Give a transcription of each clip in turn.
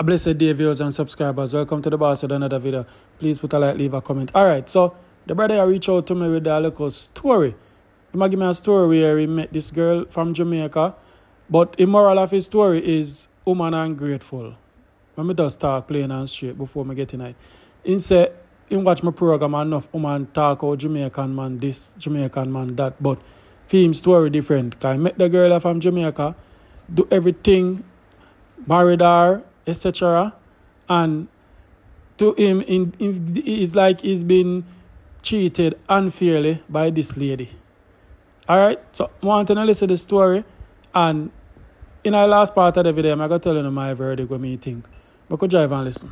A blessed day, viewers and subscribers. Welcome to the boss with another video. Please put a like, leave a comment. Alright, so the brother reached out to me with a little story. He might give me a story where he met this girl from Jamaica, but the moral of his story is woman ungrateful. Let me just talk plain and straight before I get in it. He said, he watch my program enough woman talk about Jamaican man this, Jamaican man that, but for him story different. Because I met the girl from Jamaica, do everything, married her, etc. And to him, it's like he's been cheated unfairly by this lady. Alright, so I want to listen to the story, and in the last part of the video, I'm going to tell you my verdict what me think. But could drive and listen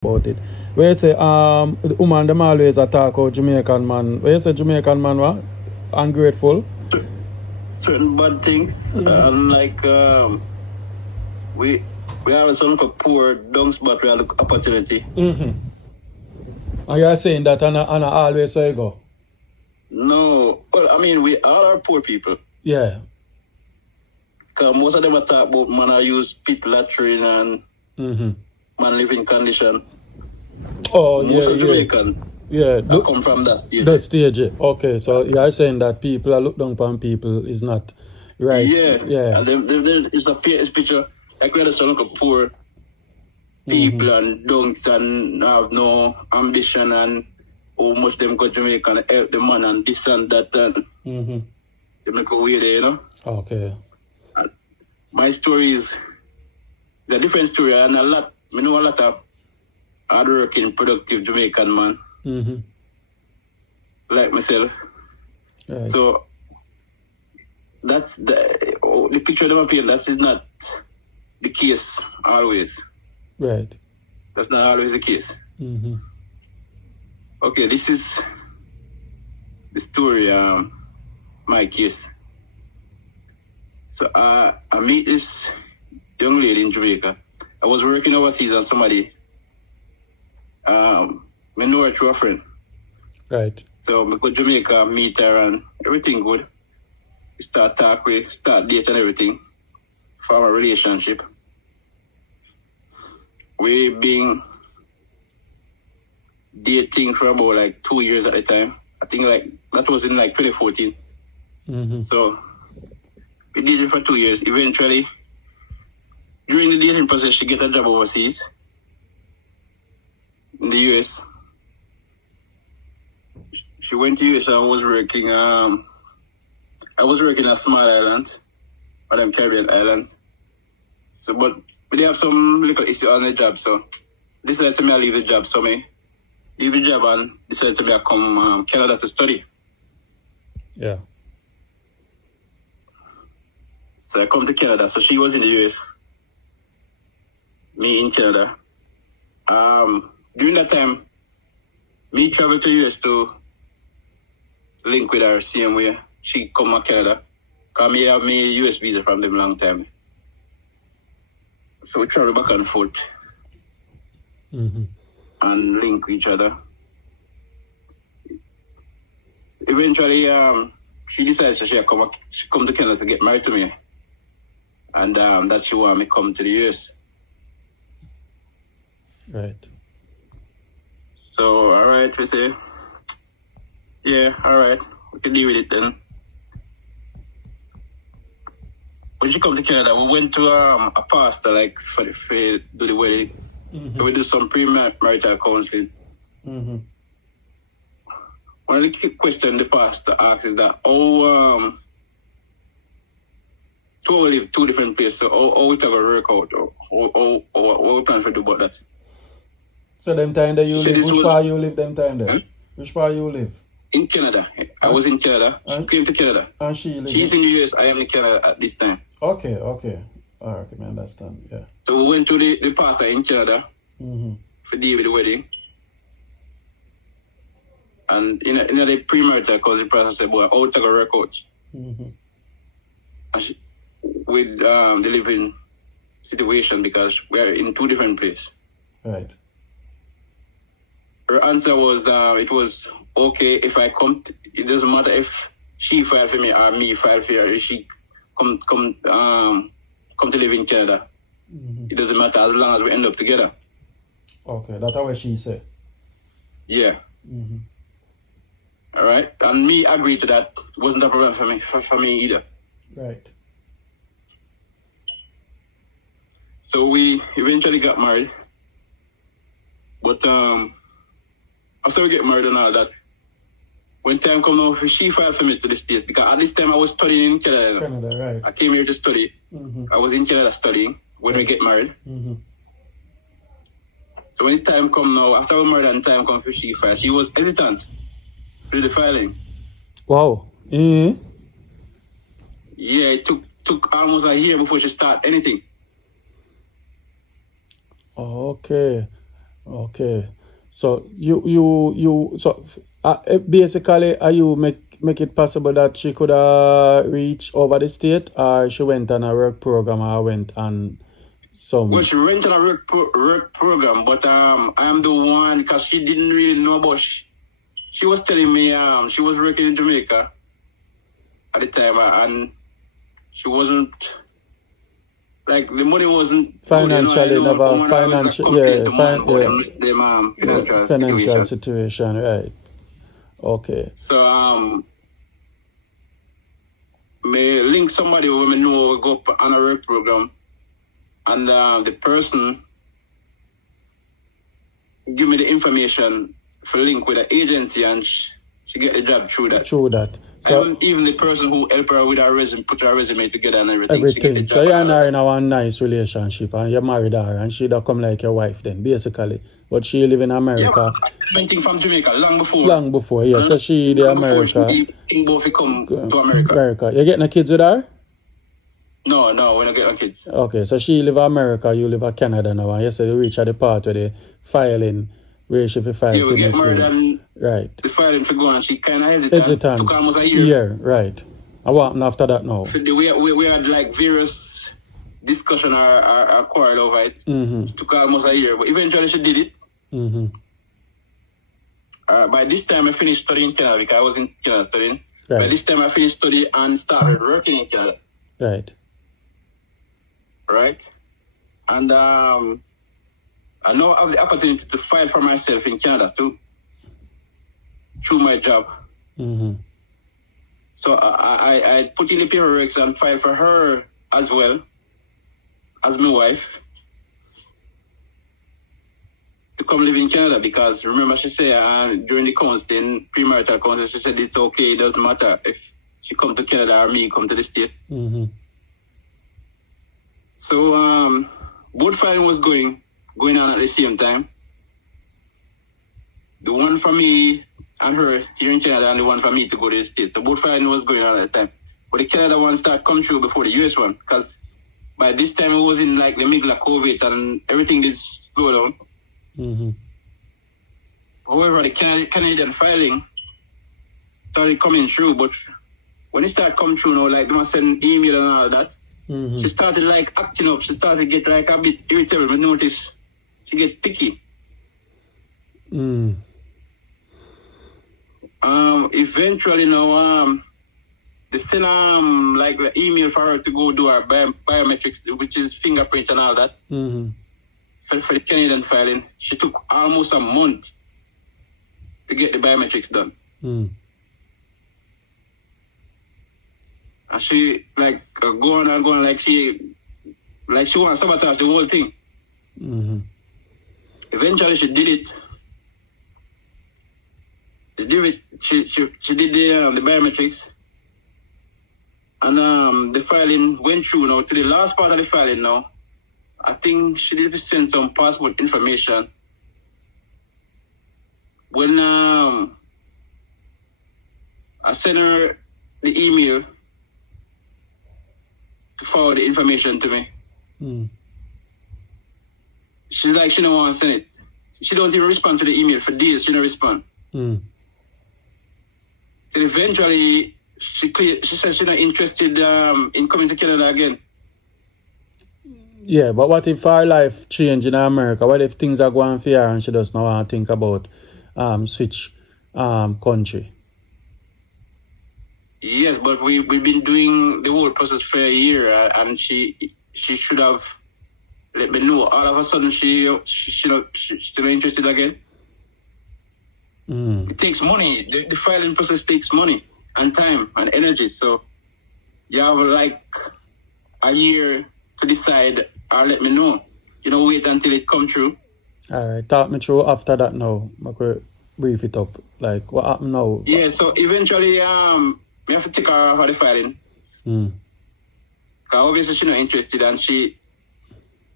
about it. Where you say, the woman them always attack out Jamaican man. Where you say Jamaican man what? Ungrateful? Certain bad things. And like, we have some poor dunks, but we have the opportunity. And you are saying that Anna always say go? No. Well, I mean, we all are poor people. Yeah. Because most of them are talk about man I use pit latrine and man living condition. Oh, most yeah, of Jamaican come from that stage. That stage, okay. So you are saying that people are look down upon people is not right. Yeah. And then it's a picture like we had some poor people and dunks and have no ambition and how much them got Jamaica and help the man and this and that and they make a way there, you know? Okay. And my story is a different story and I know a lot of hardworking, productive Jamaican man. Like myself. Right. So that's the picture of them appear, that is not the case always. Right. That's not always the case. Okay, this is the story, my case. So I meet this young lady in Jamaica. I was working overseas and somebody, I know her through a friend. Right. So I go to Jamaica, meet her and everything good. We start talk, we start date and everything. Form a relationship. We been dating for about like 2 years at the time. I think like that was in like 2014. So we dated for 2 years. Eventually, during the dating process, she get a job overseas in the US. She went to US and I was working a small island, one of them Caribbean islands. So but they have some little issue on the job, so decided to me I leave the job. So me leave the job and decided to me I come Canada to study. Yeah. So I come to Canada. So she was in the US, me in Canada. During that time, me traveled to US to link with her same way. She come to Canada. Because me have me US visa from them long time. So we travel back and forth. And link with each other. Eventually, she decided she come to Canada to get married to me. And that she want me come to the US. Right. So, alright, we say, yeah, alright, we can deal with it then. When she come to Canada, we went to a pastor, like, for do the wedding. So we do some pre-marital counseling. One of the questions the pastor asks is that, to live two different places, so how we going to work out, or what we plan to do about that? So them time that you live, which part you live them time there? Huh? Which part you live? In Canada. I was in Canada. She came to Canada. And she's in the US, I am in Canada at this time. Okay. Alright, I understand, yeah. So we went to the pastor in Canada for deal with the wedding. And in the pre-marital cause the pastor said, boy, how to go work out? With the living situation because we are in two different places. Right. Her answer was it was okay if I come. It doesn't matter if she filed for me or me filed for her. If she come to live in Canada. It doesn't matter as long as we end up together. Okay, that's what she said. Yeah. All right, and me agreed to that. It wasn't a problem for me either. Right. So we eventually got married. But after we get married and all that, when time come now, she filed for me to the States because at this time I was studying in Canada. Canada, right. I came here to study. I was in Canada studying when we get married. So when time come now, after we married and time come for she file, she was hesitant to do the filing. Wow. Yeah, it took almost a year before she started anything. Okay. So basically, are you make it possible that she could reach over the state, or she went on a work program, or went on some? Well, she went on a work program, but I am the one because she didn't really know about. She was telling me she was working in Jamaica at the time, and she wasn't. Like the money wasn't financially, financial situation, right? Okay. So may link somebody who may know go on a work program, and the person give me the information for link with the agency, and she get the job through that. So, and even the person who helped her with her resume, put her resume together and everything. So you and her in a nice relationship, and you married her, and she'd have come like your wife then, basically. But she live in America. Yeah, I went from Jamaica long before. Yeah. So she the America. She both come to America. You getting kids with her? No, we're not getting kids. Okay, so she live in America, you live in Canada now, and you said you reach at the part where the filing, where she file. Yeah, we get married and right. The filing for going, she kind of hesitant. Took almost a year. Yeah, right. And what happened after that now? We had like various discussion or quarrel over it. It took almost a year, but eventually she did it. By this time I finished studying in Canada because I was in Canada studying. Right. By this time I finished study and started working in Canada. Right. And I now have the opportunity to file for myself in Canada too, through my job. So I put in the paperwork and filed for her as well as my wife to come live in Canada, because remember she said during the counseling, premarital counseling, she said it's okay, it doesn't matter if she come to Canada or me come to the States. So both filing was going on at the same time. The one for me and her here in Canada, and the one for me to go to the States. So both filing was going on at the time. But the Canada one started come through before the US one, because by this time it was in like the middle of COVID and everything did slow down. However, the Canadian filing started coming through, but when it started coming through now, like they must send email and all that, she started like acting up. She started to get like a bit irritable. I noticed she get picky. Eventually now, they send like the email for her to go do her biometrics, which is fingerprint and all that. For the Canadian filing, she took almost a month to get the biometrics done. And she like go on like she wants to sabotage the whole thing. Eventually she did it. She did the biometrics, and the filing went through now to the last part of the filing now. I think she did send some passport information. When I sent her the email to forward the information to me, she's like, she don't want to send it. She don't even respond to the email for days. She don't respond. And eventually, she says she's not interested in coming to Canada again. Yeah, but what if her life change in America? What if things are going for her and she does not want to think about switch country? Yes, but we've been doing the whole process for a year, and she should have let me know. All of a sudden, she's not interested again. It takes money. The filing process takes money and time and energy. So you have like a year to decide or let me know. You know, wait until it comes through. All right, talk me through after that now. I could brief it up. Like, what happened now? Yeah, so eventually, I have to take her off of the filing. Because obviously she's not interested and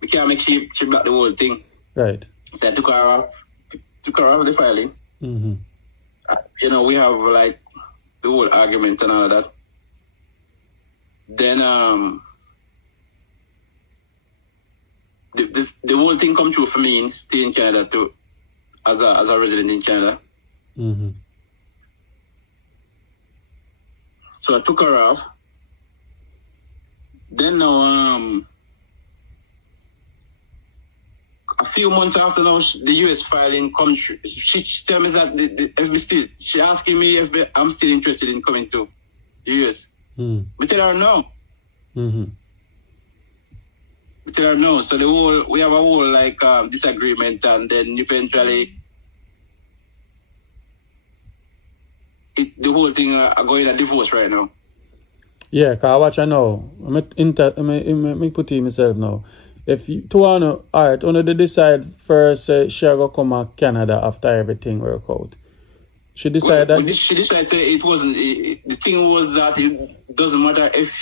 we can't make she block the whole thing. Right. So I took her off the filing. You know, we have like the whole argument and all of that. Then, the whole thing come true for me in stay in Canada too, as a resident in Canada. So I took her off. Then now, a few months after now, the US filing come through. She tell me that she asking me if I'm still interested in coming to the US. We tell her no. We tell her no. So we have a whole like disagreement, and then eventually the whole thing are going a divorce right now. Yeah, cause watch I know. I put in myself now. If you two wanna, alright, only they decide first she go come to Canada after everything work out. She decided that she decided it wasn't. The thing was that it doesn't matter if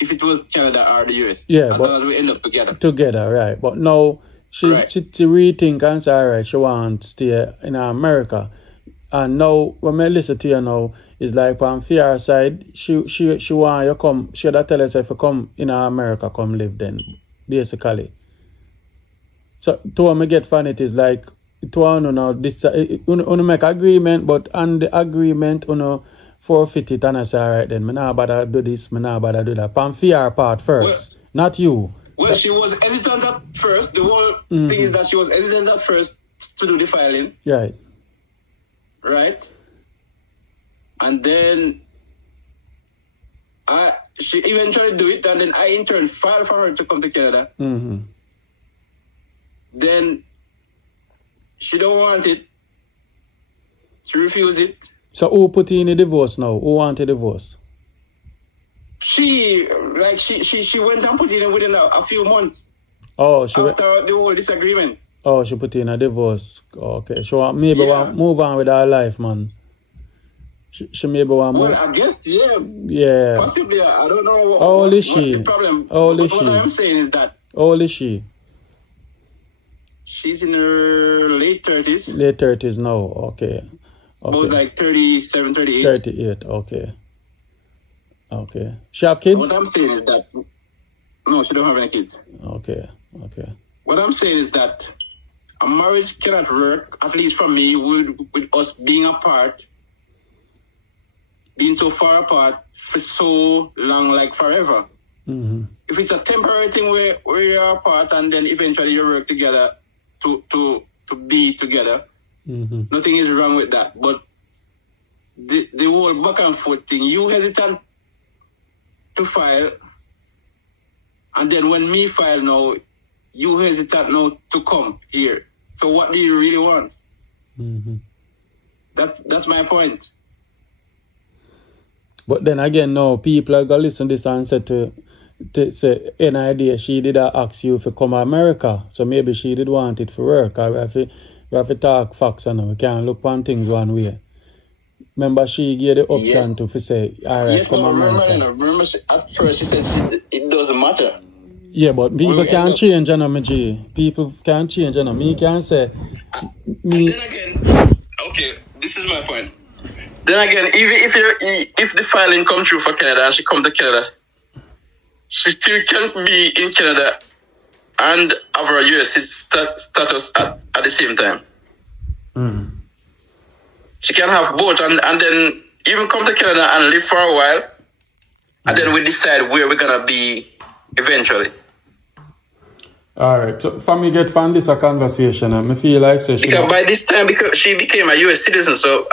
it was Canada or the US. Yeah, as long as we end up together. Together, right? But now she rethink and say, alright, she want to stay in America. And now when I listen to you now, it's like on fear side, she want you come. She that tell us if you come in America, come live then, basically. So to me get fun, it is like to want now this make agreement, but on the agreement forfeit it and I say alright then, me nah bother do this, me nah bother do that. On fear part first, not you. Well, she was hesitant at first. The whole thing is that she was hesitant at first to do the filing. Right. And then she eventually do it, and then I in turn filed for her to come to Canada. Then she don't want it. She refused it. So who put in a divorce now? Who want a divorce? She went and put in within a few months. After the whole disagreement. Oh, she put in a divorce. Okay. She want want move on with her life, man. She maybe want move. Well, I guess, yeah. Possibly, I don't know how old is she? The problem. How old is she? What I'm saying is that. How old is she? She's in her late 30s. Late 30s now, okay. About like 37, 38. 38, okay. She have kids? What I'm saying is that, no, she don't have any kids. Okay. What I'm saying is that a marriage cannot work, at least for me, with us being apart, being so far apart for so long, like forever. If it's a temporary thing where you're apart and then eventually you work together to be together, nothing is wrong with that. But the whole back and forth thing, you hesitant to file, and then when me file now, you hesitate now to come here. So what do you really want? That's my point. But then again, no, people are going to listen to this and say any idea she did ask you to come to America. So maybe she did want it for work. We have to talk facts and we can't look on things one way. Remember, she gave the option to say, all right, come to America. Remember, at first she said it doesn't matter. Yeah, but people can't change, my G. People can't change, Me can't say. Then again, okay, this is my point. Then again, if the filing comes through for Canada and she comes to Canada, she still can't be in Canada and have her US status at the same time. She can have both and then even come to Canada and live for a while, and then we decide where we're gonna be eventually. All right. So for me, get found this a conversation, and I feel like because by this time, because she became a US citizen, so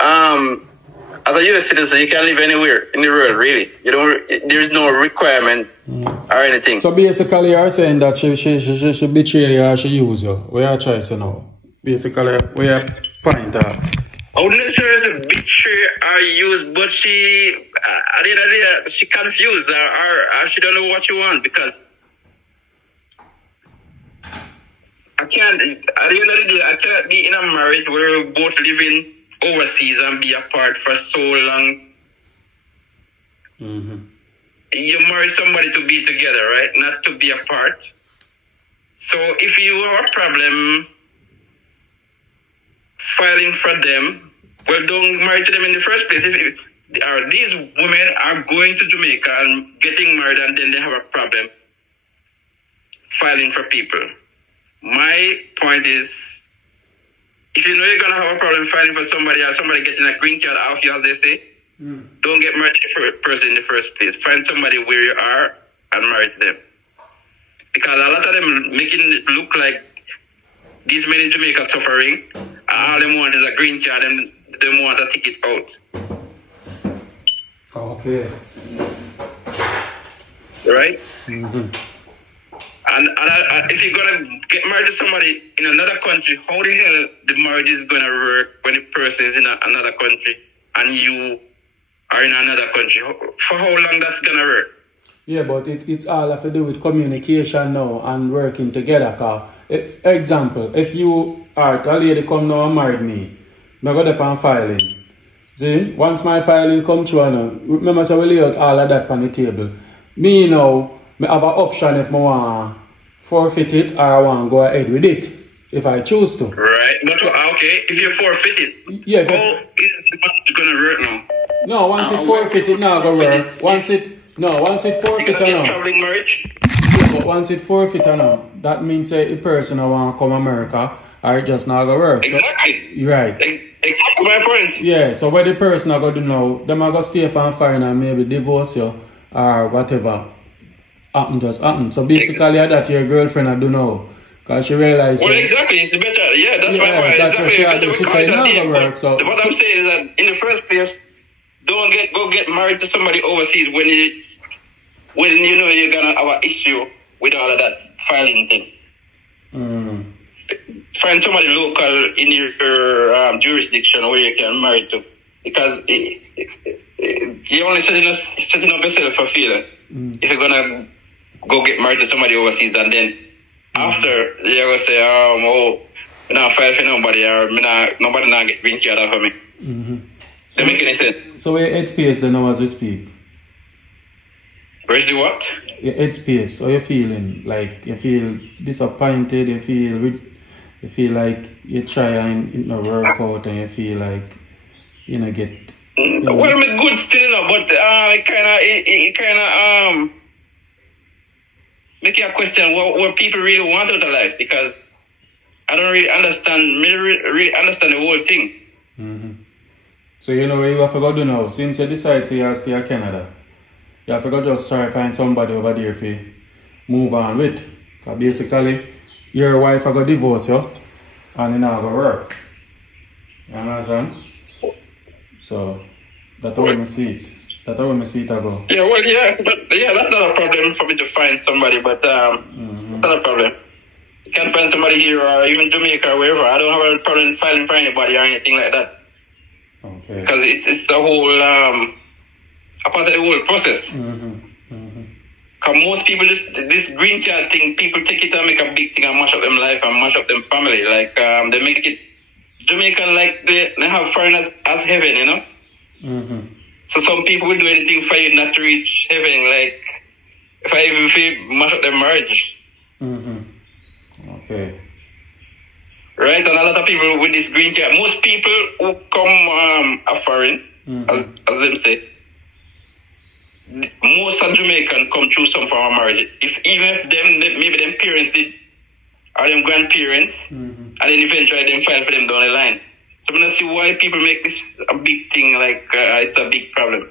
as a US citizen, you can live anywhere in the world, really. You don't. There is no requirement or anything. So basically, you're saying that she betray you or she use you. What are you trying to say now? Basically, where your point at? I wouldn't necessarily betray or use, but she, at the end of the day, she confused or she don't know what she wants because I can't. At the end of the day, I cannot be in a marriage where we're both living overseas and be apart for so long. You marry somebody to be together, right? Not to be apart. So if you have a problem filing for them, well, don't marry to them in the first place. If these women are going to Jamaica and getting married and then they have a problem filing for people. My point is, if you know you're going to have a problem filing for somebody or somebody getting a green card off you, as they say, don't get married to the person in the first place. Find somebody where you are and marry to them. Because a lot of them making it look like these men in Jamaica suffering, and all they want is a green card and they want a ticket out. Okay. Right? And if you're going to get married to somebody in another country, how the hell the marriage is going to work when the person is in another country and you are in another country? For how long that's going to work? Yeah, but it's all have to do with communication now and working together. Cause if, example, if you are a lady come now and married me, I got up and filing. See, once my filing come through, remember so we lay out all of that on the table. Me now, I have an option if I want to forfeit it or I want to go ahead with it, if I choose to. Right, but okay, if you forfeit it, yeah, how is it going to work now? No, once it forfeit it now go work. Once it forfeit now. Traveling marriage? Yeah, but once it forfeit now, that means the person I want to come America or it just not go work. Exactly. So, right. Exactly my point. Yeah, so what the person I got to do now, them I go stay for and fine and maybe divorce you or whatever. Happen just happen. So basically that your girlfriend I do know. Because she realized. Well, exactly, it's better. Yeah, that's my point. That's exactly. What she said not gonna work. So what I'm saying is that in the first place, don't go get married to somebody overseas when you know you're gonna have an issue with all of that filing thing. Find somebody local in your jurisdiction where you can marry to, because you're only setting up yourself for failure if you're gonna go get married to somebody overseas and then after you're gonna say, oh, I'm not file for nobody or nobody not get green card for me. So Doesn't make any sense. So your headspace then now as we speak? Where's the what? Your headspace, how you feeling? Like you feel disappointed, you feel like you try and it not work out and you feel like you know get well, I'm good still, but it kind of make you question what people really want out of life, because I don't really understand the whole thing. So you know what you have to go do now? Since you decide to stay in Canada, you have to go just try to find somebody over there to move on with. Because basically, your wife will divorce you and it not going to work. You understand? So, that's how I see it. That's how I see it go. Yeah, well, that's not a problem for me to find somebody, but it's not a problem. You can find somebody here or even Jamaica or wherever. I don't have a problem filing for anybody or anything like that. Okay. Because it's the whole, a part of the whole process. Because most people, this green card thing, people take it and make a big thing and mash up them life and mash up them family. Like, they make it, Jamaican, like, they have foreigners as heaven, you know? So some people will do anything for you not to reach heaven, like, if I mash up their marriage. Okay. Right, and a lot of people with this green card, most people who come a foreign, as them say, most of Jamaican come through some form of marriage. Even if maybe them parents did, or them grandparents, and then eventually them file for them down the line. So I don't see why people make this a big thing, like it's a big problem.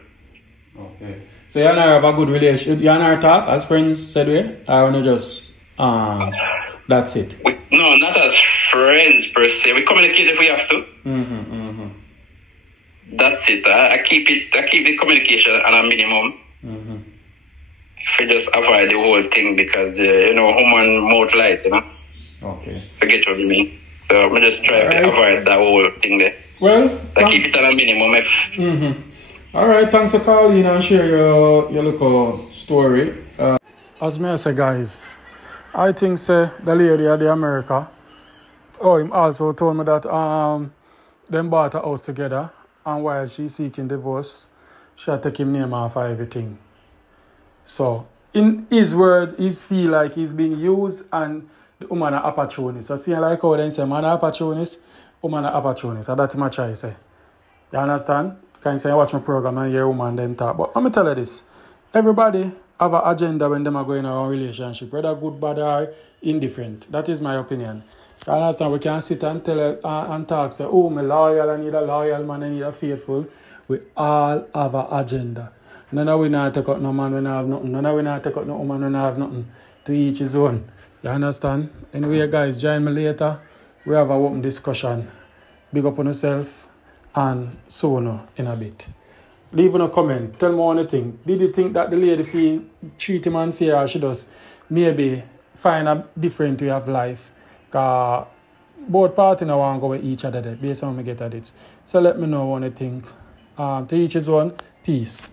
Okay. So you and I have a good relationship. You and I talk as friends, said we? Or not just, that's it? No, not as friends per se. We communicate if we have to. that's it. I keep the communication on a minimum. Mm-hmm. If you just avoid the whole thing because human mouth light, Okay. Forget what you mean. So I just try to avoid that whole thing there. Well, I keep it on a minimum. All right, thanks for calling and share your little story. As me say, guys, I think the lady at the America. Oh, him also told me that them bought a house together, and while she's seeking divorce, she had take him name off everything. So, in his words, he feel like he's been used and the woman are opportunist. So, see, like how they say, man are opportunist, woman are opportunist. And that's what I say. You understand? Can you say, I watch my program and hear woman them talk. But let me tell you this. Everybody have an agenda when them are going around relationship, whether good, bad, or indifferent. That is my opinion. You understand? We can't sit and tell and talk, say, oh, I'm loyal, I need a loyal man, I need a faithful. We all have an agenda. None of we not take out no man when I have nothing. None of we not take out no woman when I have nothing. To each his own. You understand? Anyway, guys, join me later. We have a open discussion. Big up on yourself and so on in a bit. Leave a comment. Tell me what you think. Did you think that the lady treat him unfair or she does maybe find a different way of life? Because both parties now want to go with each other there, based on how I get at it. So let me know what you think. To each his own. Peace.